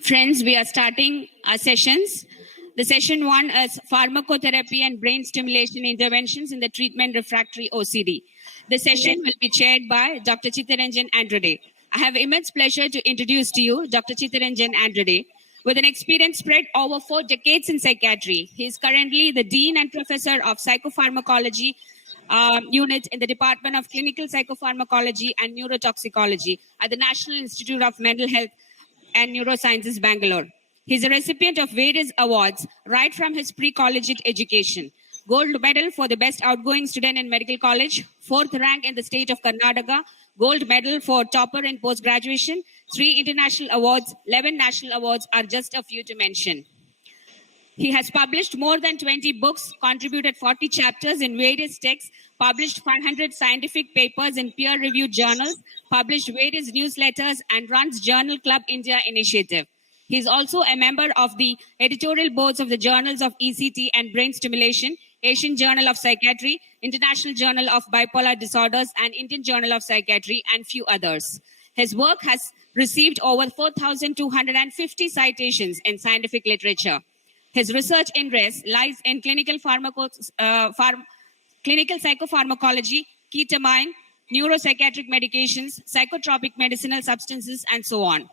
Friends, we are starting our sessions. The session 1 is pharmacotherapy and brain stimulation interventions in the treatment refractory OCD. The session will be chaired by Dr. Chittaranjan Andrade. I have immense pleasure to introduce to you Dr. Chittaranjan Andrade. With an experience spread over 4 decades in psychiatry, he is currently the Dean and Professor of Psychopharmacology unit in the Department of Clinical Psychopharmacology and Neurotoxicology at the National Institute of Mental Health and Neurosciences, Bangalore. He is a recipient of various awards right from his pre-collegiate education. Gold medal for the best outgoing student in medical college, 4th rank in the state of Karnataka, gold medal for topper in post-graduation, 3 international awards, 11 national awards are just a few to mention. He has published more than 20 books, contributed 40 chapters in various texts, published 500 scientific papers in peer-reviewed journals, published various newsletters, and runs Journal Club India initiative. He is also a member of the editorial boards of the journals of ECT and Brain Stimulation, Asian Journal of Psychiatry, International Journal of Bipolar Disorders, and Indian Journal of Psychiatry, and few others. His work has received over 4,250 citations in scientific literature. His research interest lies in clinical psychopharmacology, ketamine, neuropsychiatric medications, psychotropic medicinal substances, and so on.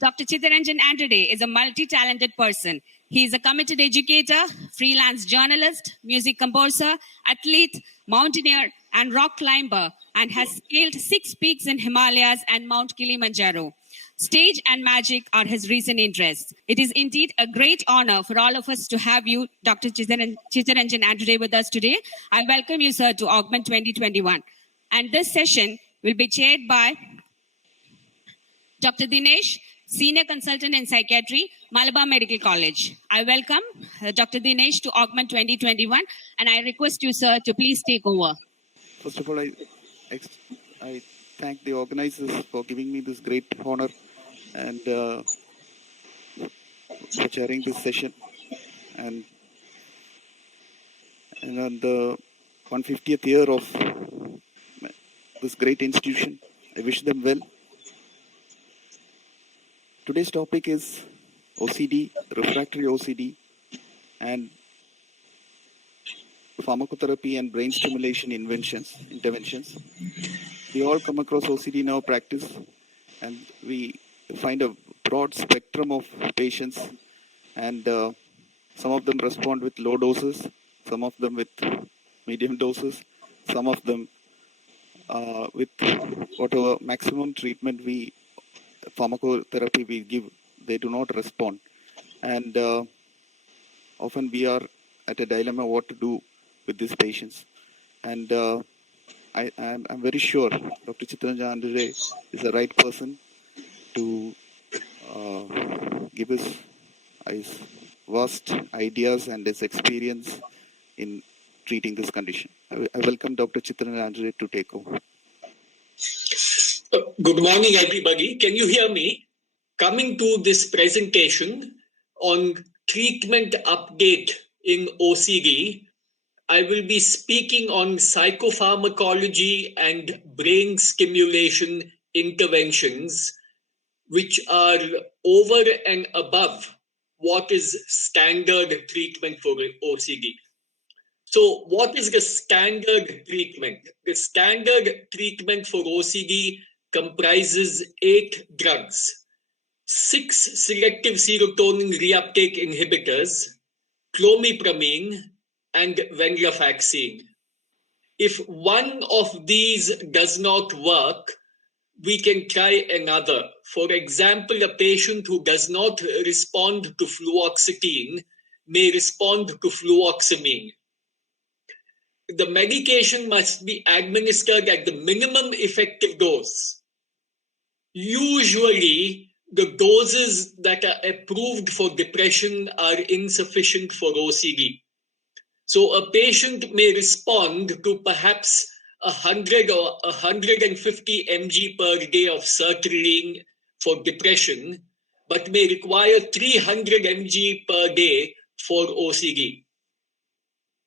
Dr. Chittaranjan Andrade is a multi-talented person. He is a committed educator, freelance journalist, music composer, athlete, mountaineer, and rock climber, and has scaled 6 peaks in Himalayas and Mount Kilimanjaro. Stage and magic are his recent interests. It is indeed a great honor for all of us to have you, Dr. Chittaranjan Andrade, with us today. I welcome you, sir, to AUGMENT 2021. And this session will be chaired by Dr. Dinesh, Senior Consultant in Psychiatry, Malabar Medical College. I welcome Dr. Dinesh to AUGMENT 2021, and I request you, sir, to please take over. First of all, I thank the organizers for giving me this great honor and for chairing this session. And on the 150th year of this great institution, I wish them well. Today's topic is OCD, refractory OCD, and pharmacotherapy and brain stimulation interventions. We all come across OCD in our practice, and we find a broad spectrum of patients, and some of them respond with low doses, some of them with medium doses, some of them with whatever maximum treatment pharmacotherapy we give, they do not respond. And often we are at a dilemma what to do with these patients. And I'm very sure Dr. Chittaranjan Andrade is the right person to give us his vast ideas and his experience in treating this condition. I welcome Dr. Chittaranjan Andrade to take over. Good morning, everybody. Can you hear me? Coming to this presentation on treatment update in OCD, I will be speaking on psychopharmacology and brain stimulation interventions, which are over and above what is standard treatment for OCD. So what is the standard treatment? The standard treatment for OCD comprises 8 drugs, 6 selective serotonin reuptake inhibitors, clomipramine, and venlafaxine. If one of these does not work, we can try another. For example, a patient who does not respond to fluoxetine may respond to fluoxamine. The medication must be administered at the minimum effective dose. Usually, the doses that are approved for depression are insufficient for OCD. So a patient may respond to perhaps 100 or 150 mg per day of sertraline for depression, but may require 300 mg per day for OCD.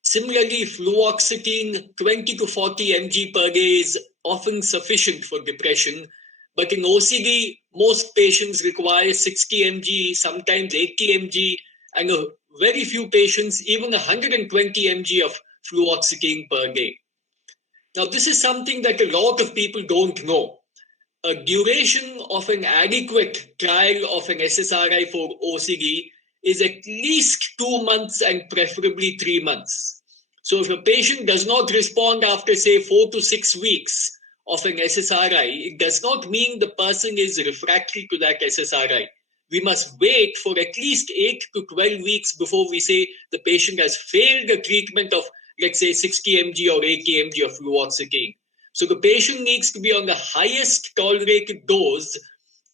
Similarly, fluoxetine 20 to 40 mg per day is often sufficient for depression, but in OCD, most patients require 60 mg, sometimes 80 mg, and very few patients even 120 mg of fluoxetine per day. Now, this is something that a lot of people don't know. A duration of an adequate trial of an SSRI for OCD is at least 2 months and preferably 3 months. So if a patient does not respond after, say, 4 to 6 weeks of an SSRI, it does not mean the person is refractory to that SSRI. We must wait for at least 8 to 12 weeks before we say the patient has failed the treatment of, let's say, 60 mg or 80 mg of fluoxetine. So the patient needs to be on the highest tolerated dose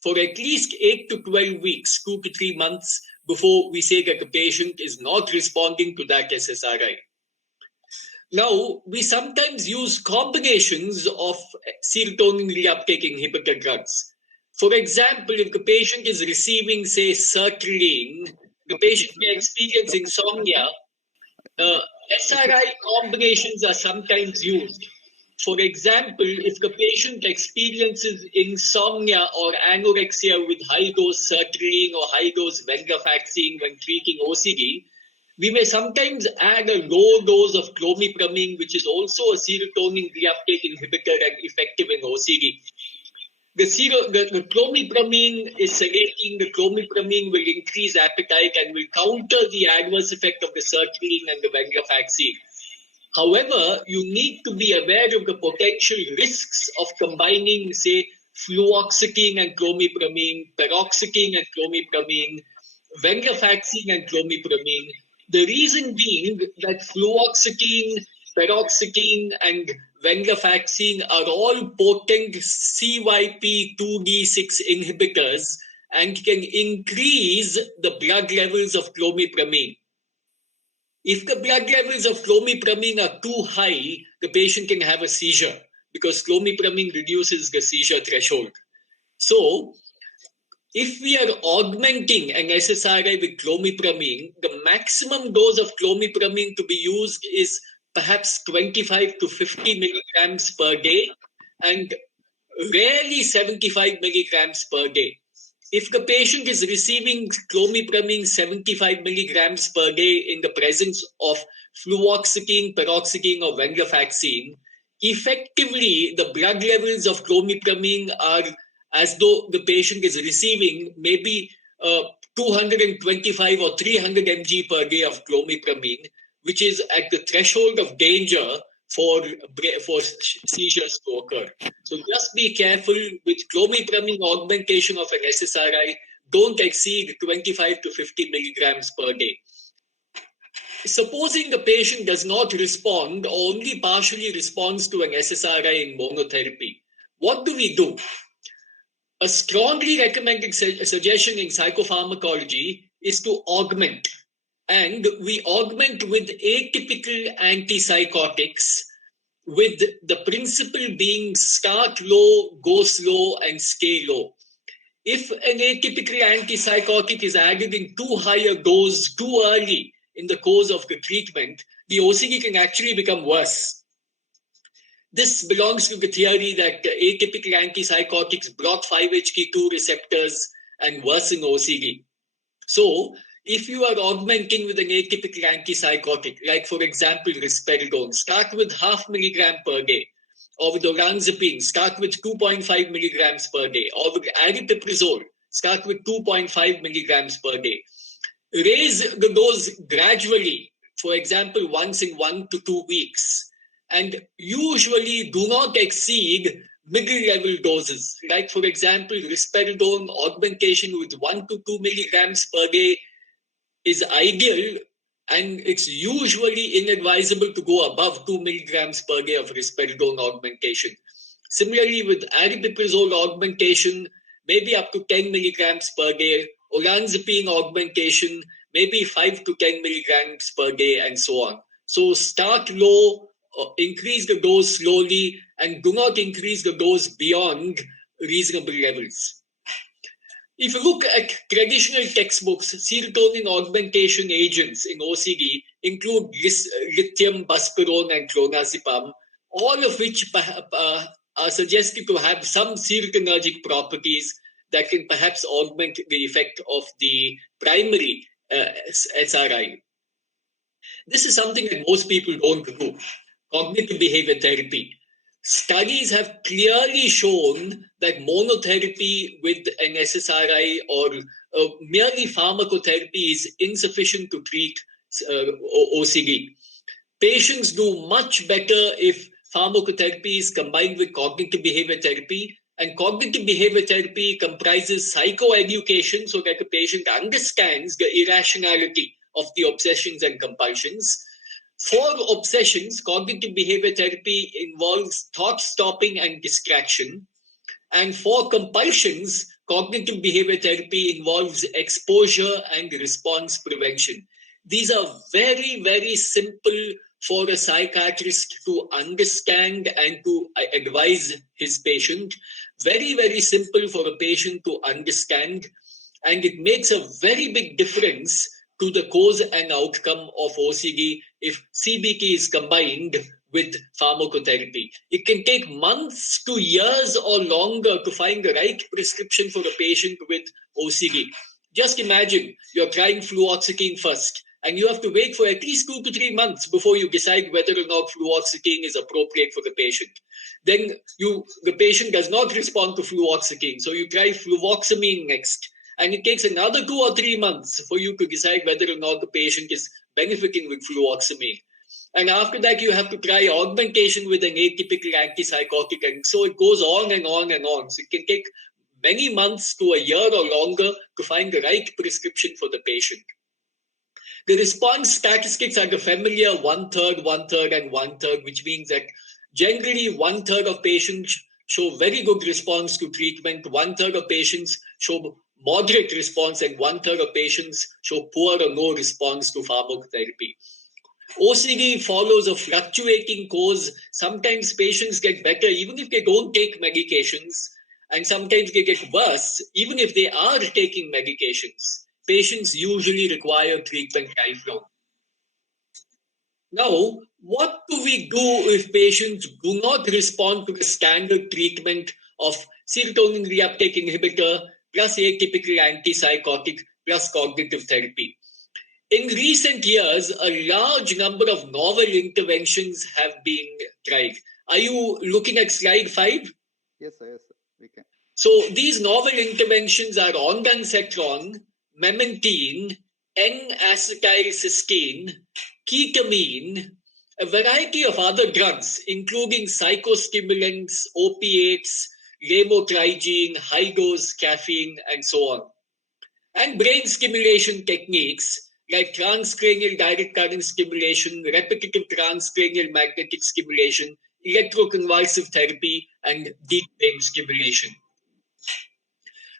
for at least 8 to 12 weeks, 2 to 3 months, before we say that the patient is not responding to that SSRI. Now, we sometimes use combinations of serotonin reuptake inhibitor drugs. For example, if the patient is receiving, say, sertraline, the patient may experience insomnia. SRI combinations are sometimes used. For example, if the patient experiences insomnia or anorexia with high-dose sertraline or high-dose venlafaxine when treating OCD, we may sometimes add a low dose of clomipramine, which is also a serotonin reuptake inhibitor and effective in OCD. The clomipramine is sedating. The clomipramine will increase appetite and will counter the adverse effect of the sertraline and the venlafaxine. However, you need to be aware of the potential risks of combining, say, fluoxetine and clomipramine, paroxetine and clomipramine, venlafaxine and clomipramine. The reason being that fluoxetine, paroxetine, and venlafaxine are all potent CYP2D6 inhibitors and can increase the blood levels of clomipramine. If the blood levels of clomipramine are too high, the patient can have a seizure because clomipramine reduces the seizure threshold. So, if we are augmenting an SSRI with clomipramine, the maximum dose of clomipramine to be used is perhaps 25 to 50 milligrams per day and rarely 75 milligrams per day. If the patient is receiving clomipramine 75 milligrams per day in the presence of fluoxetine, paroxetine, or venlafaxine, effectively the blood levels of clomipramine are as though the patient is receiving maybe 225 or 300 mg per day of clomipramine, which is at the threshold of danger for seizures to occur. So just be careful with clomipramine augmentation of an SSRI. Don't exceed 25 to 50 milligrams per day. Supposing the patient does not respond or only partially responds to an SSRI in monotherapy, what do we do? A strongly recommended suggestion in psychopharmacology is to augment. And we augment with atypical antipsychotics, with the principle being start low, go slow, and stay low. If an atypical antipsychotic is added in too high a dose too early in the course of the treatment, the OCD can actually become worse. This belongs to the theory that atypical antipsychotics block 5-HT2 receptors and worsen OCD. So, if you are augmenting with an atypical antipsychotic, like for example risperidone, start with 0.5 milligram per day, or with olanzapine, start with 2.5 milligrams per day, or with aripiprazole, start with 2.5 milligrams per day. Raise the dose gradually, for example, once in 1 to 2 weeks, and usually do not exceed middle-level doses. Like for example, risperidone augmentation with 1 to 2 milligrams per day is ideal, and it's usually inadvisable to go above 2 milligrams per day of risperidone augmentation. Similarly, with aripiprazole augmentation, maybe up to 10 milligrams per day, olanzapine augmentation, maybe 5 to 10 milligrams per day, and so on. So start low, increase the dose slowly, and do not increase the dose beyond reasonable levels. If you look at traditional textbooks, serotonin augmentation agents in OCD include lithium, buspirone, and clonazepam, all of which are suggested to have some serotonergic properties that can perhaps augment the effect of the primary SRI. This is something that most people don't do, cognitive behavior therapy. Studies have clearly shown that monotherapy with an SSRI or merely pharmacotherapy is insufficient to treat OCD. Patients do much better if pharmacotherapy is combined with cognitive behavior therapy. And cognitive behavior therapy comprises psychoeducation so that the patient understands the irrationality of the obsessions and compulsions. For obsessions, cognitive behavior therapy involves thought stopping and distraction. And for compulsions, cognitive behavior therapy involves exposure and response prevention. These are very, very simple for a psychiatrist to understand and to advise his patient. Very, very simple for a patient to understand. And it makes a very big difference to the cause and outcome of OCD if CBT is combined with pharmacotherapy. It can take months to years or longer to find the right prescription for a patient with OCD. Just imagine you're trying fluoxetine first, and you have to wait for at least 2 to 3 months before you decide whether or not fluoxetine is appropriate for the patient. Then the patient does not respond to fluoxetine, so you try fluvoxamine next. And it takes another 2 or 3 months for you to decide whether or not the patient is benefiting with fluvoxamine. And after that, you have to try augmentation with an atypical antipsychotic. And so it goes on and on and on. So it can take many months to a year or longer to find the right prescription for the patient. The response statistics are the familiar 1/3, 1/3, and 1/3, which means that generally 1/3 of patients show very good response to treatment, 1/3 of patients show moderate response, and 1/3 of patients show poor or no response to pharmacotherapy. OCD follows a fluctuating course. Sometimes patients get better even if they don't take medications, and sometimes they get worse even if they are taking medications. Patients usually require treatment lifelong. Now, what do we do if patients do not respond to the standard treatment of serotonin reuptake inhibitor plus atypical antipsychotic plus cognitive therapy? In recent years, a large number of novel interventions have been tried. Are you looking at slide 5? Yes, sir, we can. So these novel interventions are ondansetron, memantine, N-acetylcysteine, ketamine, a variety of other drugs, including psychostimulants, opiates, lamotrigine, high-dose caffeine, and so on. And brain stimulation techniques like transcranial direct current stimulation, repetitive transcranial magnetic stimulation, electroconvulsive therapy, and deep brain stimulation.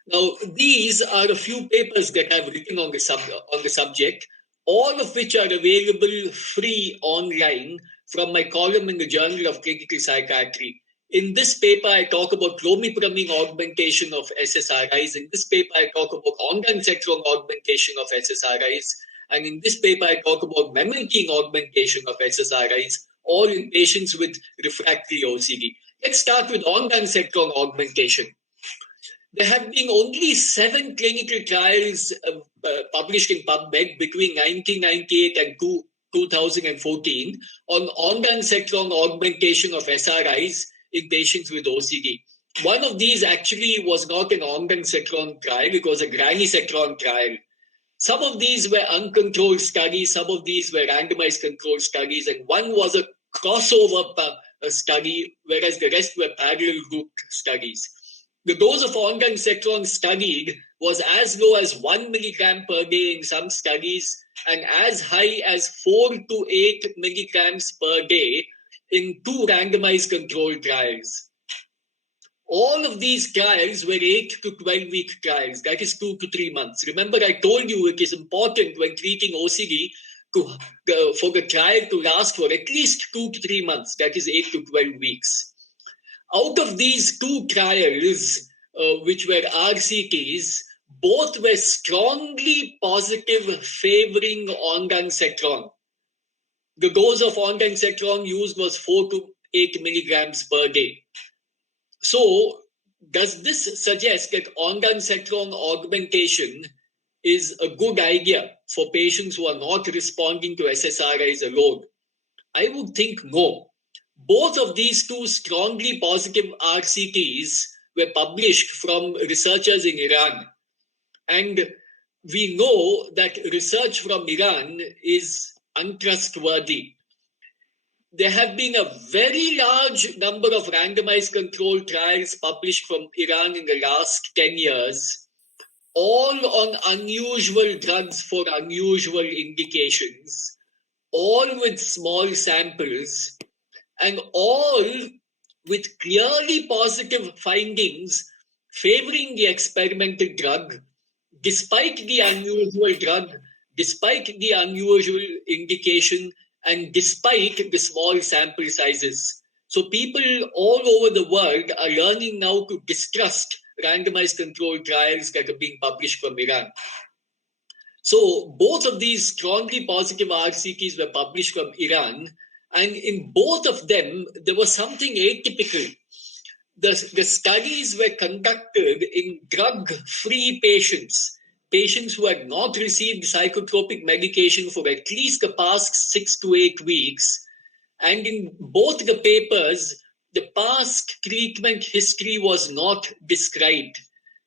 Now, these are a few papers that I've written on the subject, all of which are available free online from my column in the Journal of Clinical Psychiatry. In this paper, I talk about clomipramine augmentation of SSRIs. In this paper, I talk about ondansetron augmentation of SSRIs. And in this paper, I talk about memantine augmentation of SSRIs, all in patients with refractory OCD. Let's start with ondansetron augmentation. There have been only 7 clinical trials published in PubMed between 1998 and 2014 on ondansetron augmentation of SRIs in patients with OCD. One of these actually was not an ondansetron trial, it was a granisetron trial. Some of these were uncontrolled studies, some of these were randomized controlled studies, and one was a crossover study, whereas the rest were parallel group studies. The dose of ondansetron studied was as low as 1 milligram per day in some studies and as high as 4 to 8 milligrams per day in 2 randomized controlled trials. All of these trials were 8 to 12-week trials, that is 2 to 3 months. Remember, I told you it is important when treating OCD for the trial to last for at least 2 to 3 months, that is 8 to 12 weeks. Out of these 2 trials, which were RCTs, both were strongly positive favoring ondansetron. The dose of ondansetron used was 4 to 8 milligrams per day. So Does this suggest that ondansetron augmentation is a good idea for patients who are not responding to SSRIs alone? I would think no. Both of these two strongly positive RCTs were published from researchers in Iran. And we know that research from Iran is untrustworthy. There have been a very large number of randomized controlled trials published from Iran in the last 10 years, all on unusual drugs for unusual indications, all with small samples, and all with clearly positive findings favoring the experimental drug, despite the unusual drug, despite the unusual indication, and despite the small sample sizes. So people all over the world are learning now to distrust randomized controlled trials that are being published from Iran. So both of these strongly positive RCTs were published from Iran, and in both of them, there was something atypical. The studies were conducted in drug-free patients, patients who had not received psychotropic medication for at least the past 6 to 8 weeks. And in both the papers, the past treatment history was not described.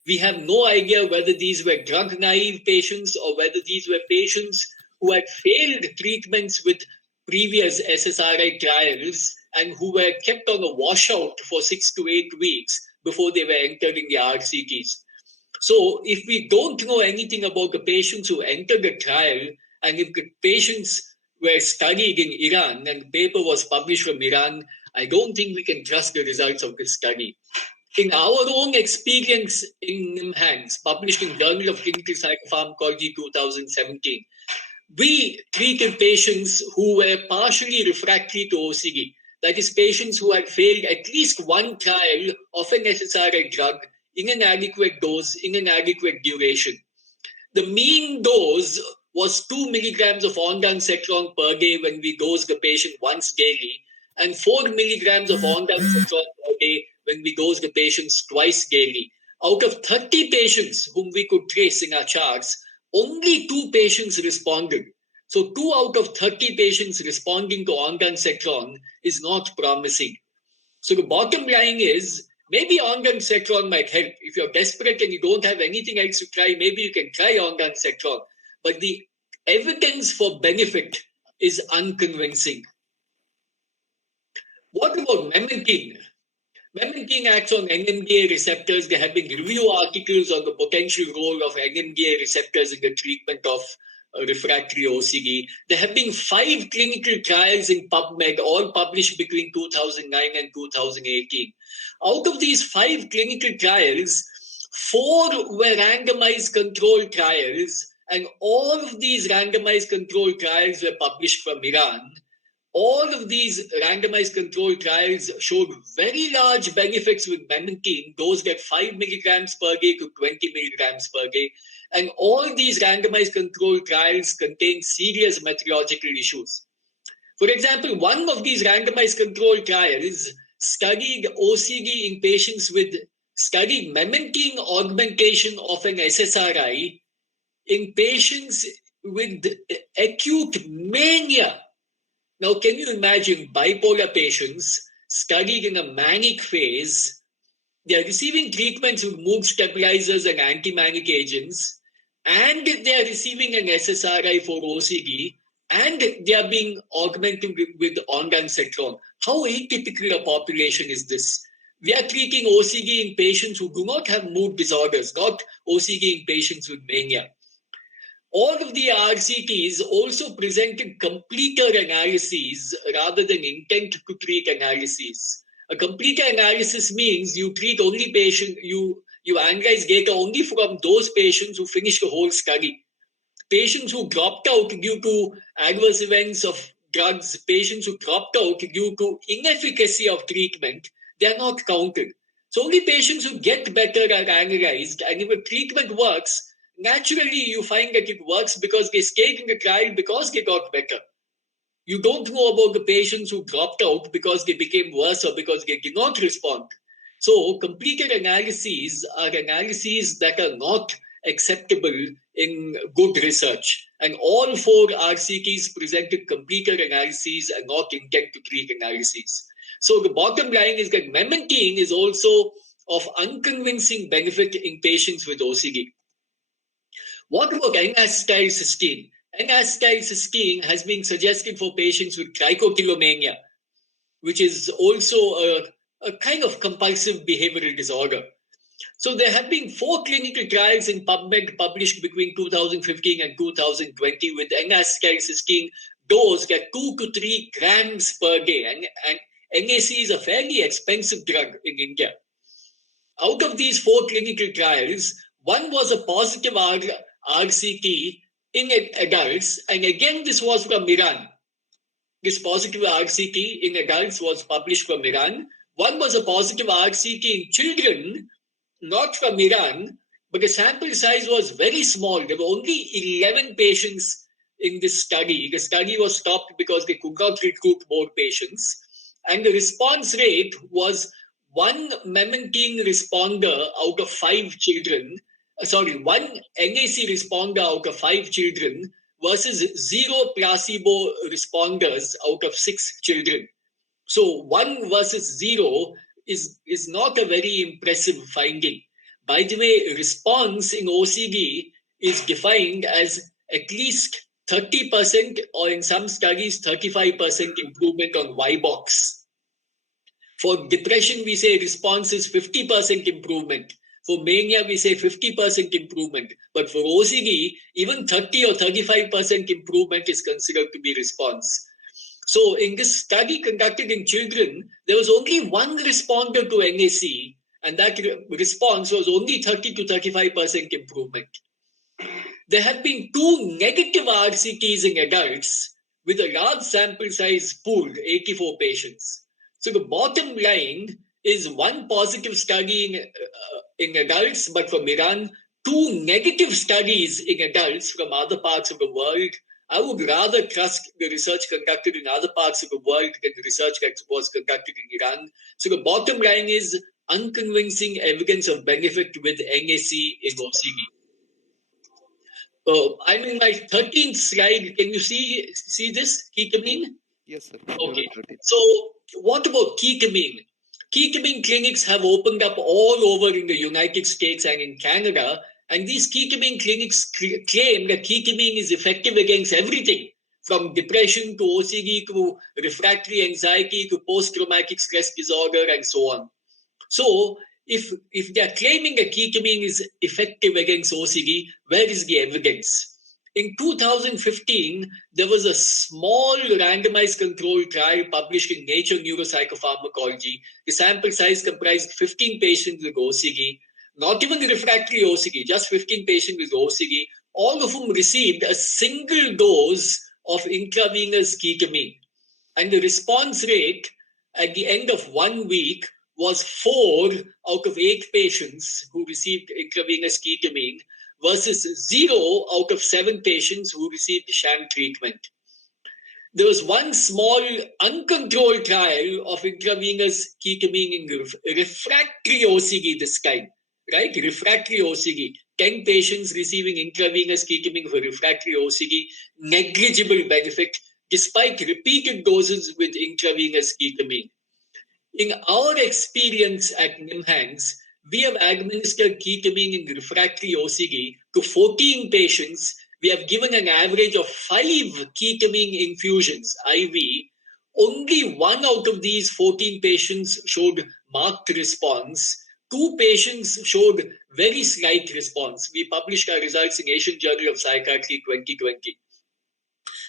We have no idea whether these were drug-naive patients or whether these were patients who had failed treatments with previous SSRI trials and who were kept on a washout for 6 to 8 weeks before they were entered in the RCTs. So if we don't know anything about the patients who entered the trial, and if the patients were studied in Iran and the paper was published from Iran, I don't think we can trust the results of this study. In our own experience in NIMHANS, published in Journal of Clinical Psychopharmacology 2017, we treated patients who were partially refractory to OCD. That is, patients who had failed at least one trial of an SSRI drug in an adequate dose, in an adequate duration. The mean dose was 2 milligrams of ondansetron per day when we dosed the patient once daily, and 4 milligrams of ondansetron per day when we dosed the patients twice daily. Out of 30 patients whom we could trace in our charts, only 2 patients responded. So 2 out of 30 patients responding to ondansetron is not promising. So the bottom line is, maybe ondansetron might help. If you're desperate and you don't have anything else to try, maybe you can try ondansetron. But the evidence for benefit is unconvincing. What about memantine? Memantine acts on NMDA receptors. There have been review articles on the potential role of NMDA receptors in the treatment of refractory OCD. There have been 5 clinical trials in PubMed, all published between 2009 and 2018. Out of these 5 clinical trials, 4 were randomized controlled trials, and all of these randomized controlled trials were published from Iran. All of these randomized controlled trials showed very large benefits with memantine, dosed at 5 milligrams per day to 20 milligrams per day. And all these randomized controlled trials contain serious meteorological issues. For example, one of these randomized controlled trials studied OCD in patients studied memantine augmentation of an SSRI in patients with acute mania. Now, can you imagine bipolar patients studied in a manic phase? They are receiving treatments with mood stabilizers and anti-manic agents, and they are receiving an SSRI for OCD, and they are being augmented with ondansetron. How atypical a population is this? We are treating OCD in patients who do not have mood disorders, not OCD in patients with mania. All of the RCTs also presented completer analyses rather than intent to treat analyses. A completer analysis means you treat only patient, you analyze data only from those patients who finish the whole study. Patients who dropped out due to adverse events of drugs, patients who dropped out due to inefficacy of treatment, they are not counted. So only patients who get better are analyzed, and if a treatment works, naturally, you find that it works because they stayed in the trial because they got better. You don't know about the patients who dropped out because they became worse or because they did not respond. So completer analyses are analyses that are not acceptable in good research. And all 4 RCTs presented completer analyses and not intent to treat analyses. So the bottom line is that memantine is also of unconvincing benefit in patients with OCD. What about N-acetylcysteine? N-acetylcysteine has been suggested for patients with trichotillomania, which is also a kind of compulsive behavioral disorder. So there have been 4 clinical trials in PubMed published between 2015 and 2020 with N-acetylcysteine dosed at 2 to 3 grams per day. And NAC is a fairly expensive drug in India. Out of these 4 clinical trials, one was a positive RCT in adults. And again, this was from Iran. This positive RCT in adults was published from Iran. One was a positive RCT in children, not from Iran, but the sample size was very small. There were only 11 patients in this study. The study was stopped because they could not recruit more patients. And the response rate was 1 memantine responder out of 5 children. 1 NAC responder out of 5 children versus 0 placebo responders out of 6 children. So 1 versus 0 is not a very impressive finding. By the way, response in OCD is defined as at least 30% or in some studies 35% improvement on Y-box. For depression, we say response is 50% improvement. For mania, we say 50% improvement. But for OCD, even 30 or 35% improvement is considered to be response. So in this study conducted in children, there was only 1 responder to NAC, and that response was only 30 to 35% improvement. There have been 2 negative RCTs in adults with a large sample size pooled, 84 patients. So the bottom line is 1 positive study in adults, but from Iran, 2 negative studies in adults from other parts of the world. I would rather trust the research conducted in other parts of the world than the research that was conducted in Iran. So the bottom line is unconvincing evidence of benefit with NAC in OCD. I'm in my 13th slide. Can you see this, ketamine? Yes, sir. Okay. So what about ketamine? Ketamine clinics have opened up all over in the United States and in Canada. And these ketamine clinics claim that ketamine is effective against everything, from depression to OCD to refractory anxiety to post-traumatic stress disorder and so on. So if they are claiming that ketamine is effective against OCD, where is the evidence? In 2015, there was a small randomized controlled trial published in Nature Neuropsychopharmacology. The sample size comprised 15 patients with OCD, not even refractory OCD, just 15 patients with OCD, all of whom received a single dose of intravenous ketamine. And the response rate at the end of 1 week was 4 out of 8 patients who received intravenous ketamine versus 0 out of 7 patients who received sham treatment. There was 1 small uncontrolled trial of intravenous ketamine in refractory OCD this time, right? Refractory OCD. 10 patients receiving intravenous ketamine for refractory OCD, negligible benefit despite repeated doses with intravenous ketamine. In our experience at NIMHANS, we have administered ketamine in refractory OCD to 14 patients. We have given an average of 5 ketamine infusions, IV. Only 1 out of these 14 patients showed marked response. 2 patients showed very slight response. We published our results in Asian Journal of Psychiatry 2020.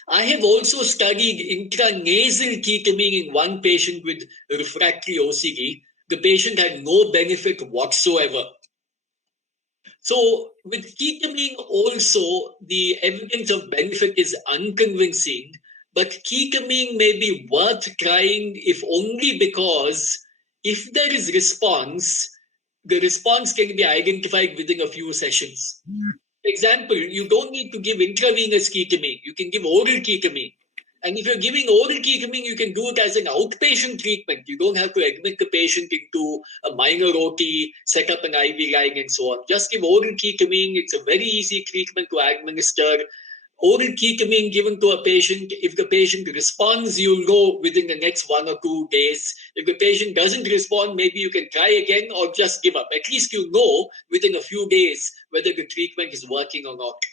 I have also studied intranasal ketamine in 1 patient with refractory OCD. The patient had no benefit whatsoever. So with ketamine also, the evidence of benefit is unconvincing, but ketamine may be worth trying if only because if there is response, the response can be identified within a few sessions. For example, you don't need to give intravenous ketamine. You can give oral ketamine. And if you're giving oral ketamine, you can do it as an outpatient treatment. You don't have to admit the patient into a minor OT, set up an IV line, and so on. Just give oral ketamine. It's a very easy treatment to administer. Oral ketamine given to a patient, if the patient responds, you'll know within the next 1 or 2 days. If the patient doesn't respond, maybe you can try again or just give up. At least you know within a few days whether the treatment is working or not.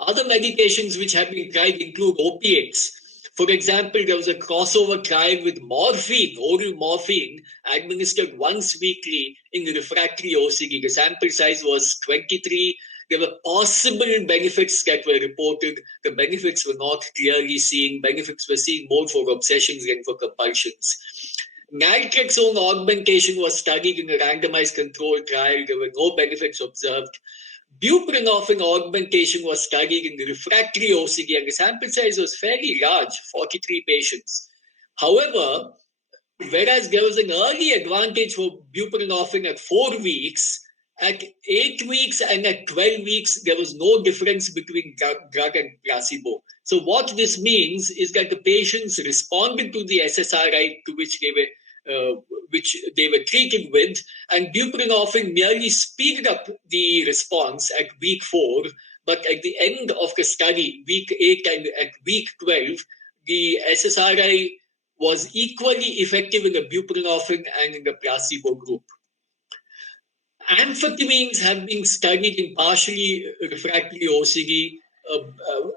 Other medications which have been tried include opiates. For example, there was a crossover trial with morphine, oral morphine, administered once weekly in refractory OCD. The sample size was 23. There were possible benefits that were reported. The benefits were not clearly seen. Benefits were seen more for obsessions than for compulsions. Naltrexone augmentation was studied in a randomized controlled trial. There were no benefits observed. Buprenorphine augmentation was studied in the refractory OCD, and the sample size was fairly large, 43 patients. However, whereas there was an early advantage for buprenorphine at 4 weeks, at 8 weeks and at 12 weeks, there was no difference between drug and placebo. So what this means is that the patients responded to the SSRI to which they were treated with, and buprenorphine merely speeded up the response at week 4, but at the end of the study, week 8 and at week 12, the SSRI was equally effective in the buprenorphine and in the placebo group. Amphetamines have been studied in partially refractory OCD.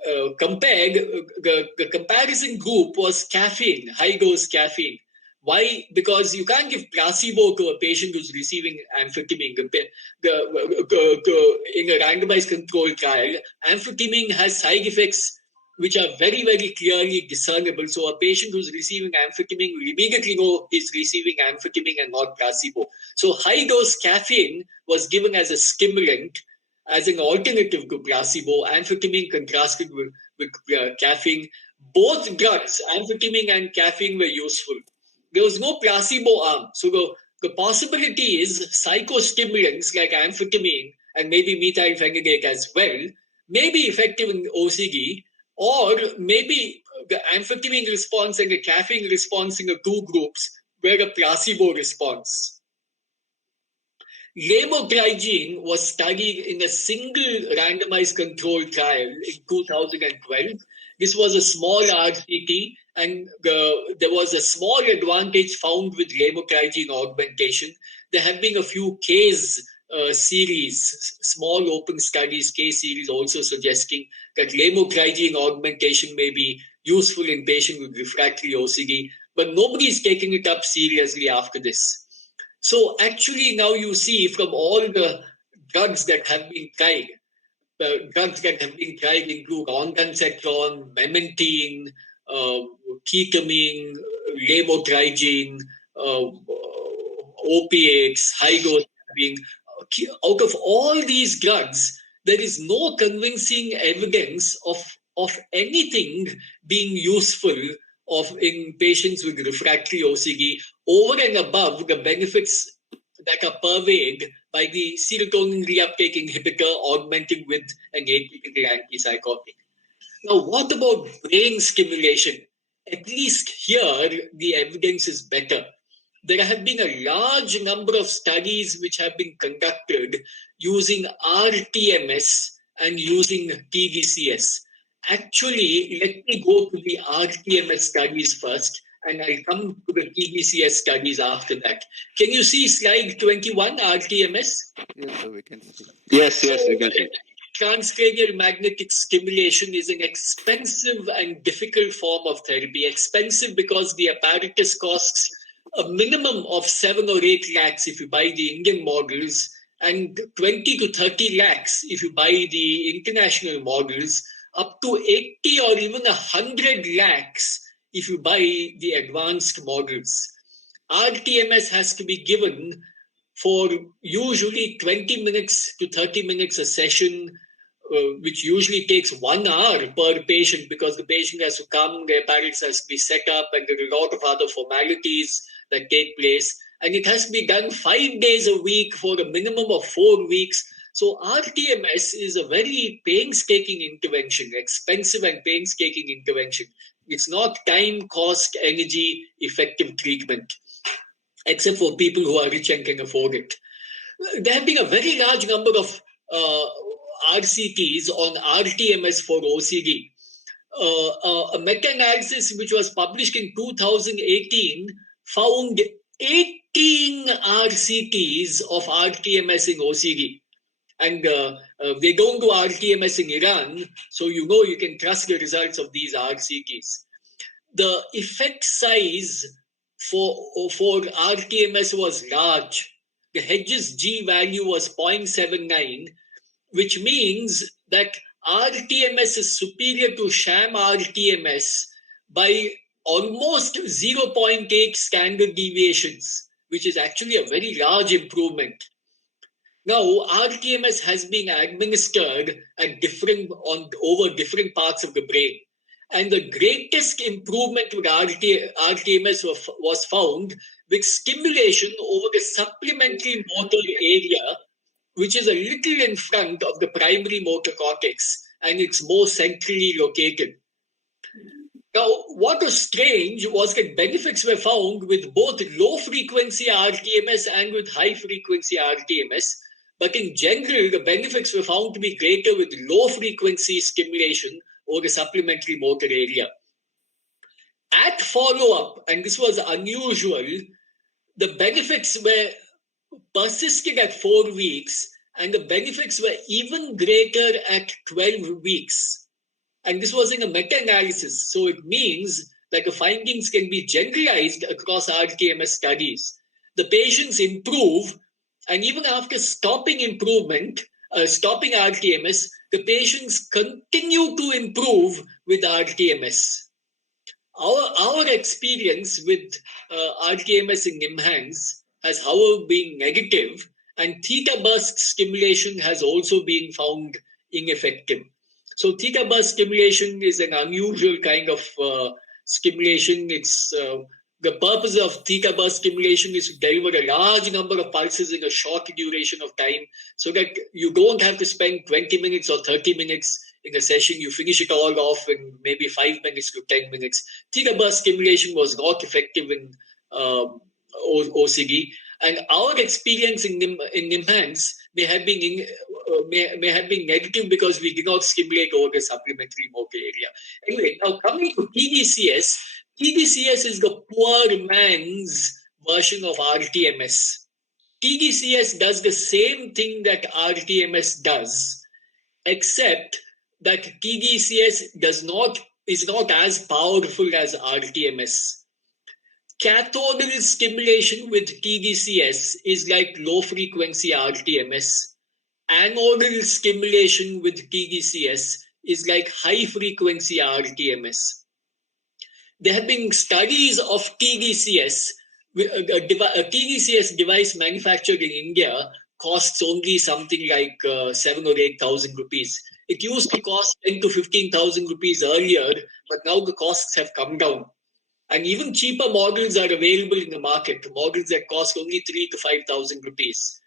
The comparison group was caffeine, high-dose caffeine. Why? Because you can't give placebo to a patient who's receiving amphetamine. In a randomized controlled trial, amphetamine has side effects which are very, very clearly discernible. So a patient who's receiving amphetamine will immediately know he's receiving amphetamine and not placebo. So high-dose caffeine was given as a stimulant, as an alternative to placebo. Amphetamine contrasted with caffeine. Both drugs, amphetamine and caffeine, were useful. There was no placebo arm. So the possibility is psychostimulants like amphetamine and maybe methylphenidate as well may be effective in OCD, or maybe the amphetamine response and the caffeine response in the two groups were a placebo response. Lamotrigine was studied in a single randomized controlled trial in 2012. This was a small RCT, and there was a small advantage found with lamotrigine augmentation. There have been a few case series, small open studies, case series also suggesting that lamotrigine augmentation may be useful in patients with refractory OCD, but nobody is taking it up seriously after this. So actually now you see from all the drugs that have been tried, include ondansetron, memantine, ketamine, lamotrigine, opiates, high-dose caffeine. Out of all these drugs, there is no convincing evidence of anything being useful in patients with refractory OCD over and above the benefits that are purveyed by the serotonin reuptake inhibitor augmented with an atypical antipsychotic. Now, what about brain stimulation? At least here, the evidence is better. There have been a large number of studies which have been conducted using RTMS and using TDCS. Actually, let me go to the RTMS studies first, and I'll come to the TDCS studies after that. Can you see slide 21, RTMS? Yes, sir, we can see. Yes, we can see. Transcranial magnetic stimulation is an expensive and difficult form of therapy. Expensive because the apparatus costs a minimum of 7 or 8 lakhs if you buy the Indian models, and 20 to 30 lakhs if you buy the international models, up to 80 or even 100 lakhs if you buy the advanced models. RTMS has to be given for usually 20 minutes to 30 minutes a session, which usually takes 1 hour per patient because the patient has to come, the apparatus has to be set up, and there are a lot of other formalities that take place. And it has to be done 5 days a week for a minimum of 4 weeks. So RTMS is a very painstaking intervention, expensive and painstaking intervention. It's not time, cost, energy, effective treatment, except for people who are rich and can afford it. There have been a very large number of RCTs on RTMS for OCD. A meta-analysis which was published in 2018 found 18 RCTs of RTMS in OCD. And they don't do RTMS in Iran, so you know you can trust the results of these RCTs. The effect size for RTMS was large. The Hedges G value was 0.79, which means that RTMS is superior to sham RTMS by almost 0.8 standard deviations, which is actually a very large improvement. Now, RTMS has been administered at over different parts of the brain. And the greatest improvement with RTMS was found with stimulation over the supplementary motor area, which is a little in front of the primary motor cortex, and it's more centrally located. Now, what was strange was that benefits were found with both low-frequency RTMS and with high-frequency RTMS, but in general, the benefits were found to be greater with low-frequency stimulation or the supplementary motor area. At follow-up, and this was unusual, the benefits were persisted at 4 weeks, and the benefits were even greater at 12 weeks. And this was in a meta-analysis, so it means that the findings can be generalized across RTMS studies. The patients improve, and even after stopping stopping RTMS, the patients continue to improve with RTMS. Our experience with RTMS in NIMHANS has, however, been negative, and theta burst stimulation has also been found ineffective. So theta burst stimulation is an unusual kind of stimulation. It's the purpose of theta burst stimulation is to deliver a large number of pulses in a short duration of time, so that you don't have to spend 20 minutes or 30 minutes in a session. You finish it all off in maybe 5 minutes to 10 minutes. Theta burst stimulation was not effective in OCD, and our experience in NIMHANS may have been negative because we did not stimulate over the supplementary motor area. Anyway, now coming to TDCS. TDCS is the poor man's version of RTMS. TDCS does the same thing that RTMS does, except that TDCS is not as powerful as RTMS. Cathodal stimulation with TDCS is like low-frequency RTMS. Anodal stimulation with TDCS is like high-frequency RTMS. There have been studies of TDCS. A TDCS device manufactured in India costs only something like 7,000 or 8,000 rupees. It used to cost 10,000 to 15,000 rupees earlier, but now the costs have come down. And even cheaper models are available in the market, models that cost only 3,000 to 5,000 rupees.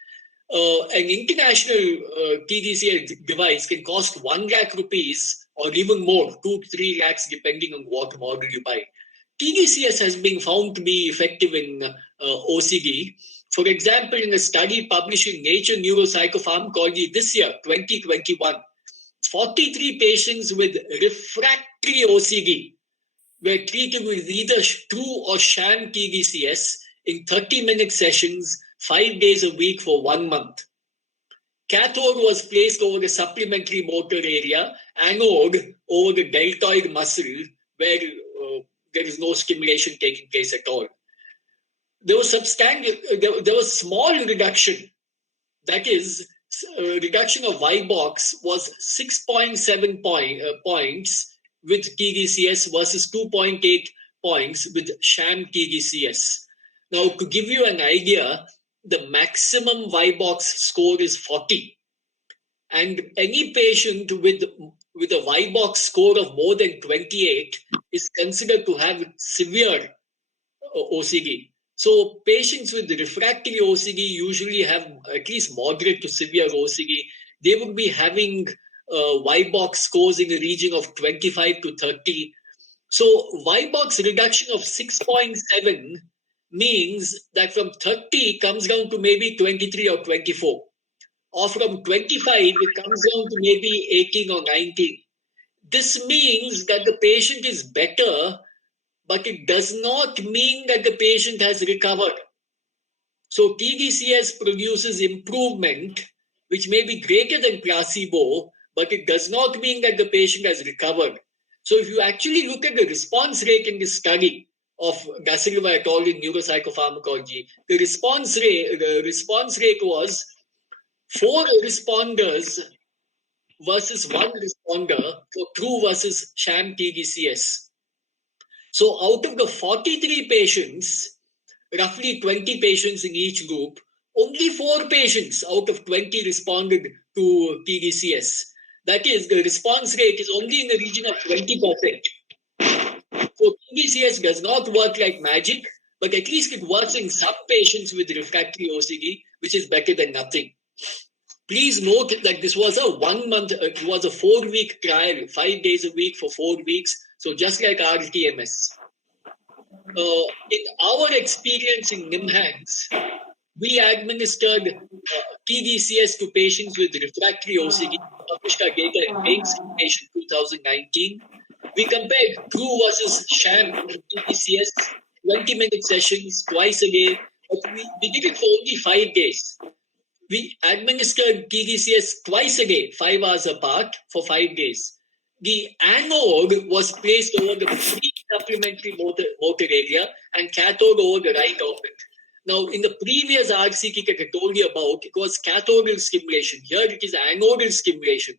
An international TDCS device can cost 1 lakh rupees or even more, 2 to 3 lakhs, depending on what model you buy. TDCS has been found to be effective in OCD. For example, in a study published in Nature Neuropsychopharmacology this year, 2021, 43 patients with refractory OCD were treated with either true or sham TDCS in 30-minute sessions, 5 days a week for 1 month. Cathode was placed over the supplementary motor area, anode over the deltoid muscle, where there is no stimulation taking place at all. There was small reduction. That is, reduction of Ybox was 6.7 points with TDCS versus 2.8 points with sham TDCS. Now, to give you an idea, the maximum Ybox score is 40. And any patient with a Ybox score of more than 28 is considered to have severe OCD. So patients with refractory OCD usually have at least moderate to severe OCD, they would be having Y-box scores in the region of 25 to 30. So Y-box reduction of 6.7 means that from 30 comes down to maybe 23 or 24. Or from 25, it comes down to maybe 18 or 19. This means that the patient is better, but it does not mean that the patient has recovered. So TDCS produces improvement, which may be greater than placebo, but it does not mean that the patient has recovered. So if you actually look at the response rate in this study of Da Silva et al. In neuropsychopharmacology, the response rate was 4 responders versus 1 responder for true versus sham TDCS. So out of the 43 patients, roughly 20 patients in each group, only 4 patients out of 20 responded to TDCS. That is, the response rate is only in the region of 20%. So TDCS does not work like magic, but at least it works in some patients with refractory OCD, which is better than nothing. Please note that this was a 4-week trial, 5 days a week for 4 weeks. So just like RTMS. In our experience in NIMHANS, we administered TDCS to patients with refractory OCD, published our data in Brain Stimulation 2019. We compared true versus sham TDCS, 20-minute sessions twice a day, but we did it for only 5 days. We administered TDCS twice a day, 5 hours apart, for 5 days. The anode was placed over the pre-supplementary motor area and cathode over the right orbit. Now, in the previous RCT that I told you about, it was cathodal stimulation. Here it is anodal stimulation.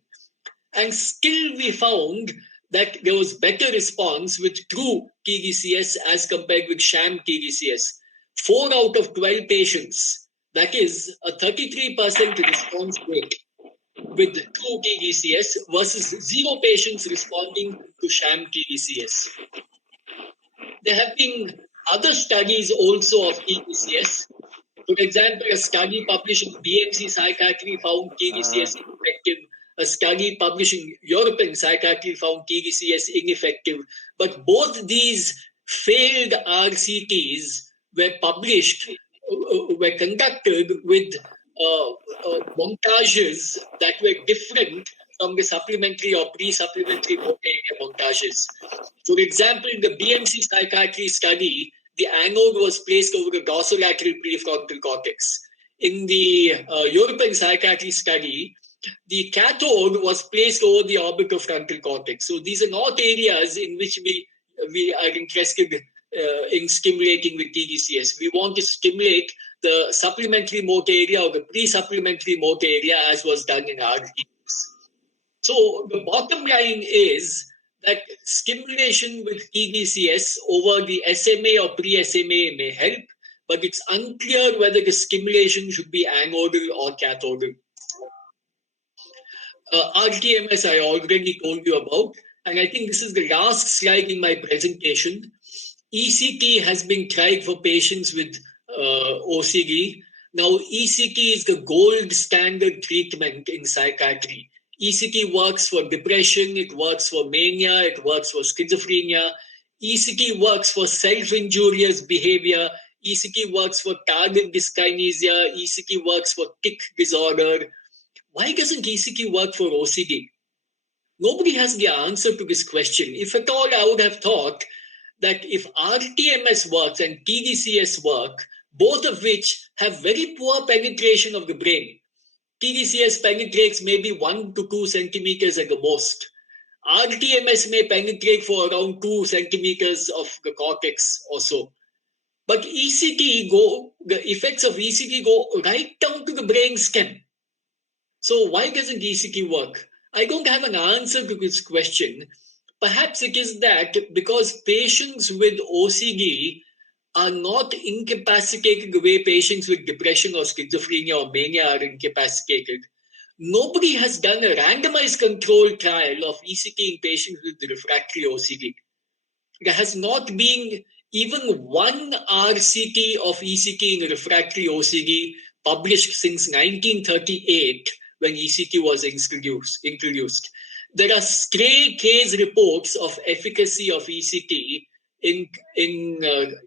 And still we found that there was better response with true TDCS as compared with sham TDCS. 4 out of 12 patients, that is a 33% response rate with true TDCS versus 0 patients responding to sham TDCS. There have been other studies also of TDCS. For example, a study published in BMC Psychiatry found TDCS ineffective. A study published in European Psychiatry found TDCS ineffective. But both these failed RCTs were published, were conducted with montages that were different from the supplementary or pre-supplementary motor area montages. For example, in the BMC Psychiatry study, the anode was placed over the dorsolateral prefrontal cortex. In the European Psychiatry study, the cathode was placed over the orbitofrontal cortex. So these are not areas in which we are interested in stimulating with TDCS. We want to stimulate the supplementary motor area or the pre-supplementary motor area as was done in RTMS. So the bottom line is that stimulation with TDCS over the SMA or pre-SMA may help, but it's unclear whether the stimulation should be anodal or cathodal. RTMS I already told you about, and I think this is the last slide in my presentation. ECT has been tried for patients with OCD. Now, ECT is the gold standard treatment in psychiatry. ECT works for depression, it works for mania, it works for schizophrenia. ECT works for self-injurious behavior. ECT works for tardive dyskinesia. ECT works for tic disorder. Why doesn't ECT work for OCD? Nobody has the answer to this question. If at all, I would have thought that if RTMS works and TDCS work, both of which have very poor penetration of the brain. TDCS penetrates maybe 1 to 2 centimeters at the most. RTMS may penetrate for around 2 centimeters of the cortex or so. But the effects of ECT go right down to the brain stem. So why doesn't ECT work? I don't have an answer to this question. Perhaps it is that because patients with OCD are not incapacitated the way patients with depression or schizophrenia or mania are incapacitated. Nobody has done a randomized controlled trial of ECT in patients with refractory OCD. There has not been even one RCT of ECT in refractory OCD published since 1938 when ECT was introduced. There are stray case reports of efficacy of ECT in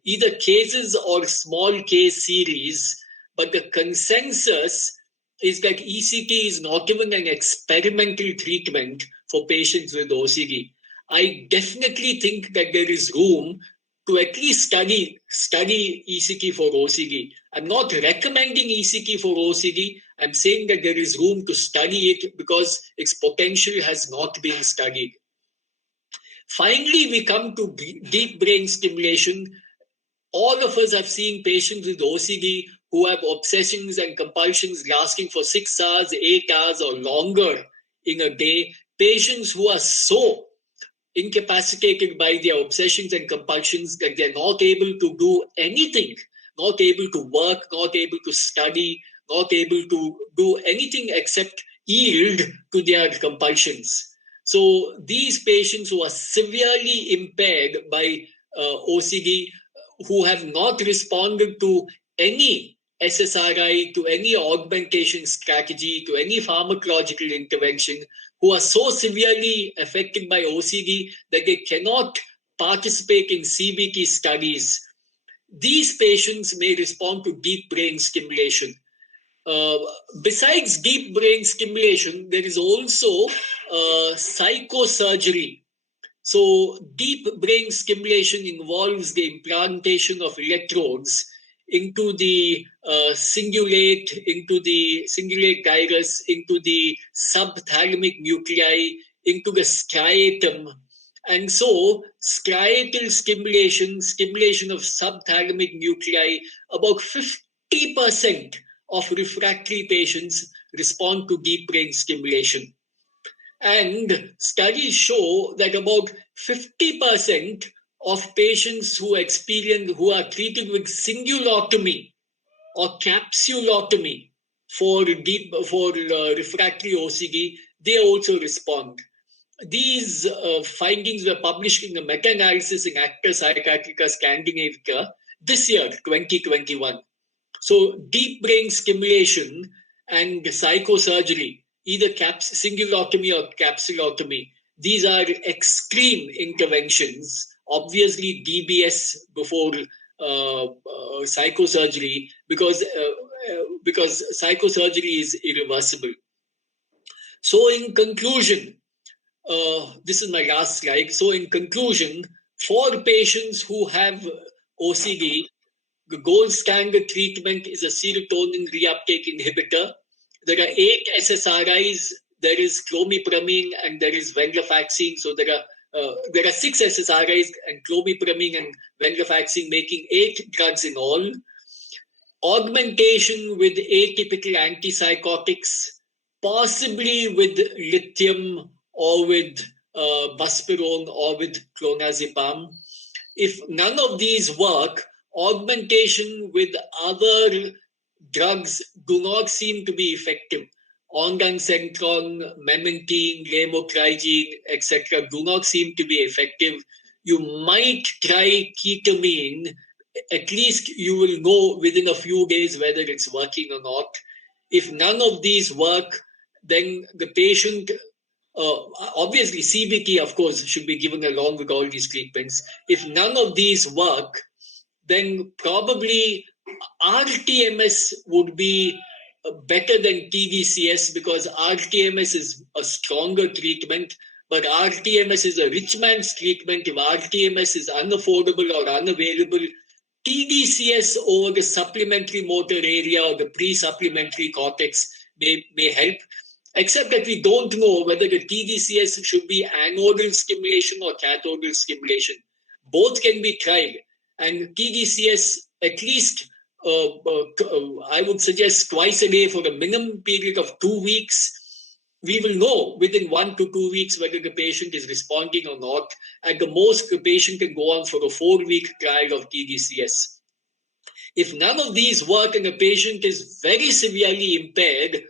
either cases or small case series, but the consensus is that ECT is not even an experimental treatment for patients with OCD. I definitely think that there is room to at least study ECT for OCD. I'm not recommending ECT for OCD. I'm saying that there is room to study it because its potential has not been studied. Finally, we come to deep brain stimulation. All of us have seen patients with OCD who have obsessions and compulsions lasting for 6 hours, 8 hours, or longer in a day. Patients who are so incapacitated by their obsessions and compulsions that they're not able to do anything, not able to work, not able to study, not able to do anything except yield to their compulsions. So these patients who are severely impaired by OCD, who have not responded to any SSRI, to any augmentation strategy, to any pharmacological intervention, who are so severely affected by OCD that they cannot participate in CBT studies, these patients may respond to deep brain stimulation. Besides deep brain stimulation, there is also psychosurgery. So deep brain stimulation involves the implantation of electrodes into the cingulate gyrus, into the subthalamic nuclei, into the striatum. And so striatal stimulation of subthalamic nuclei, about 50% of refractory patients respond to deep brain stimulation. And studies show that about 50% of patients who are treated with cingulotomy or capsulotomy for refractory OCD, they also respond. These findings were published in a meta-analysis in Acta Psychiatrica Scandinavica this year, 2021. So deep brain stimulation and psychosurgery, either cingulotomy or capsulotomy, these are extreme interventions. Obviously, DBS before psychosurgery, because psychosurgery is irreversible. So in conclusion, this is my last slide. So in conclusion, for patients who have OCD, the gold standard treatment is a serotonin reuptake inhibitor. There are 8 SSRIs. There is clomipramine and there is venlafaxine. So there are 6 SSRIs and clomipramine and venlafaxine, making 8 drugs in all. Augmentation with atypical antipsychotics, possibly with lithium or with buspirone or with clonazepam. If none of these work, augmentation with other drugs do not seem to be effective. Ondansetron, memantine, lamotrigine, etc. do not seem to be effective. You might try ketamine. At least you will know within a few days whether it's working or not. If none of these work, then the patient, obviously CBT, of course, should be given along with all these treatments. If none of these work, then probably RTMS would be better than TDCS, because RTMS is a stronger treatment, but RTMS is a rich man's treatment. If RTMS is unaffordable or unavailable, TDCS over the supplementary motor area or the pre-supplementary cortex may help, except that we don't know whether the TDCS should be anodal stimulation or cathodal stimulation. Both can be tried. And TDCS, at least, I would suggest twice a day for a minimum period of 2 weeks. We will know within 1 to 2 weeks whether the patient is responding or not. At the most, the patient can go on for a 4-week trial of TDCS. If none of these work and the patient is very severely impaired,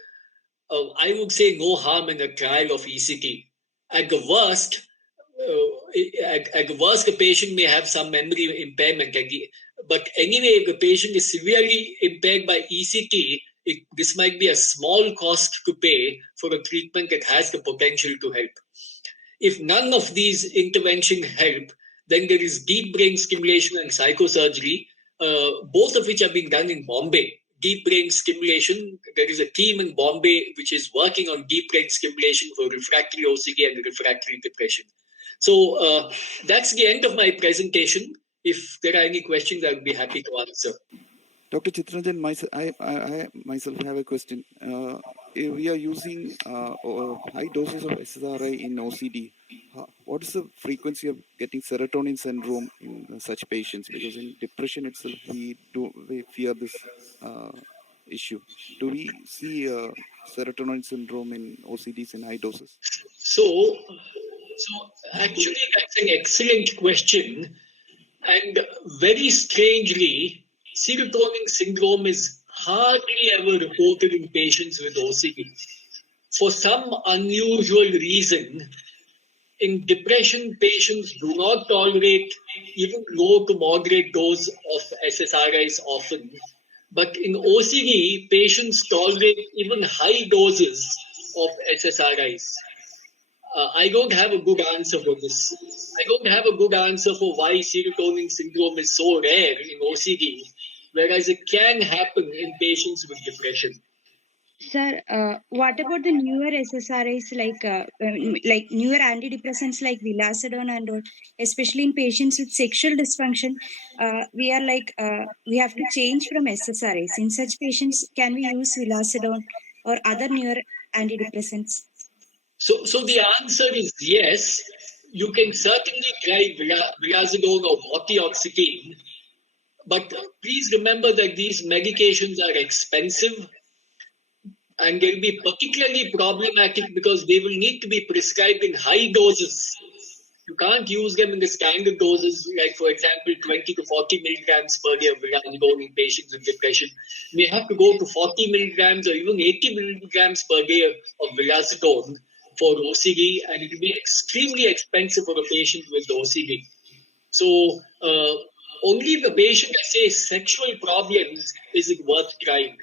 I would say no harm in a trial of ECT. At the worst, the patient may have some memory impairment. But anyway, if the patient is severely impaired by ECT, this might be a small cost to pay for a treatment that has the potential to help. If none of these interventions help, then there is deep brain stimulation and psychosurgery, both of which are being done in Bombay. Deep brain stimulation, there is a team in Bombay which is working on deep brain stimulation for refractory OCD and refractory depression. So that's the end of my presentation. If there are any questions, I would be happy to answer. Dr. Chittaranjan, I myself have a question. If we are using high doses of SSRI in OCD, what is the frequency of getting serotonin syndrome in such patients? Because in depression itself, we fear this issue. Do we see serotonin syndrome in OCDs in high doses? So actually, that's an excellent question. And very strangely, serotonin syndrome is hardly ever reported in patients with OCD. For some unusual reason, in depression, patients do not tolerate even low to moderate dose of SSRIs often. But in OCD, patients tolerate even high doses of SSRIs. I don't have a good answer for this. I don't have a good answer for why serotonin syndrome is so rare in OCD, whereas it can happen in patients with depression. Sir, what about the newer SSRIs like newer antidepressants like vilazodone and all, especially in patients with sexual dysfunction? We have to change from SSRIs. In such patients, can we use vilazodone or other newer antidepressants? So the answer is yes. You can certainly try vilazodone or vortioxetine, but please remember that these medications are expensive and they'll be particularly problematic because they will need to be prescribed in high doses. You can't use them in the standard doses, like, for example, 20 to 40 milligrams per day of vilazodone in patients with depression. You may have to go to 40 milligrams or even 80 milligrams per day of vilazodone for OCD, and it will be extremely expensive for a patient with OCD. So only if the patient has, say, sexual problems is it worth trying.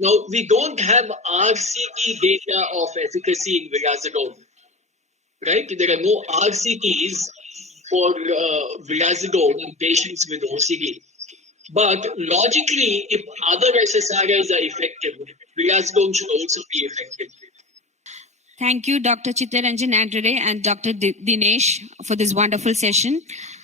Now, we don't have RCT data of efficacy in vilazodone, right? There are no RCTs for vilazodone in patients with OCD. But logically, if other SSRIs are effective, vilazodone should also be effective. Thank you, Dr. Chittaranjan Andre and Dr. Dinesh, for this wonderful session.